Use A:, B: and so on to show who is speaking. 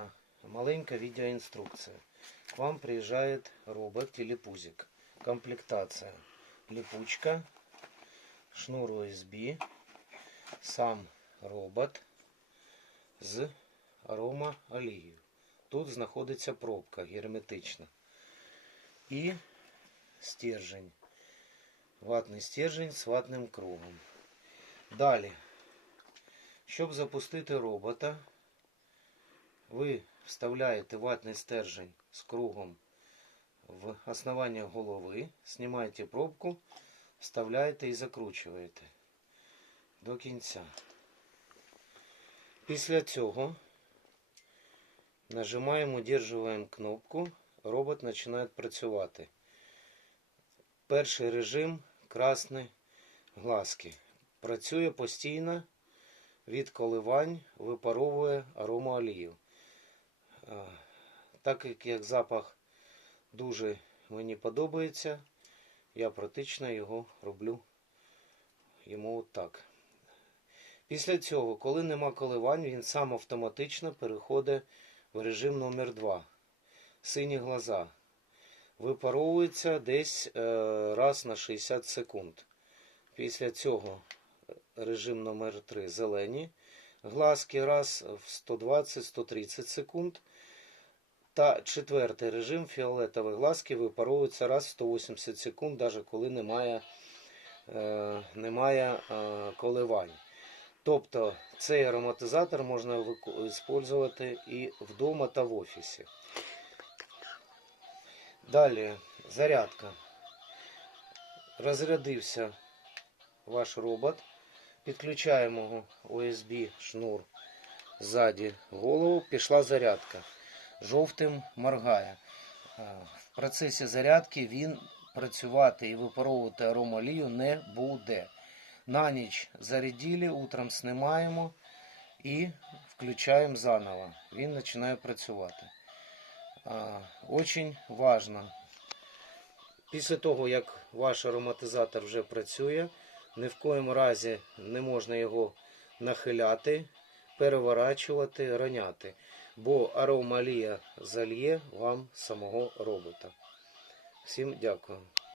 A: А, Маленькая видеоинструкция. К вам приезжает робот или пузик. Комплектация. Липучка, шнур USB, сам робот з арома олією. Тут знаходиться пробка герметична. І стержень. Ватний стержень з ватним кругом. Далі, щоб запустити робота, ви вставляєте ватний стержень з кругом в основание голови, знімаєте пробку, вставляєте і закручуєте до кінця. Після цього нажимаємо, удержуємо кнопку, робот починає працювати. Перший режим красні глазки. Працює постійно, від коливань випаровує аромаолію. А, Так як, запах дуже мені подобається, я практично його роблю йому отак. Після цього, коли нема коливань, він сам автоматично переходить в режим номер 2 Сині глаза. Випаровується десь е, раз на 60 секунд. Після цього режим номер 3 зелені глазки раз в 120-130 секунд. Та четвертий режим фіолетові глазки випаровуються раз в 180 секунд, навіть коли немає, е, немає е, коливань. Тобто цей ароматизатор можна використовувати і вдома та в офісі. Далі зарядка. Розрядився ваш робот. Підключаємо USB шнур ззаді голову. Пішла зарядка. Жовтим моргає. В процесі зарядки він працювати і випаровувати аромалію не буде. На ніч зарядили, утром знімаємо і включаємо заново. Він починає працювати. Очень важно. Після того, як ваш ароматизатор вже працює, ні в коєму разі не можна його нахиляти, переворачувати, роняти, бо аромалія зальє вам самого робота. Всім дякую.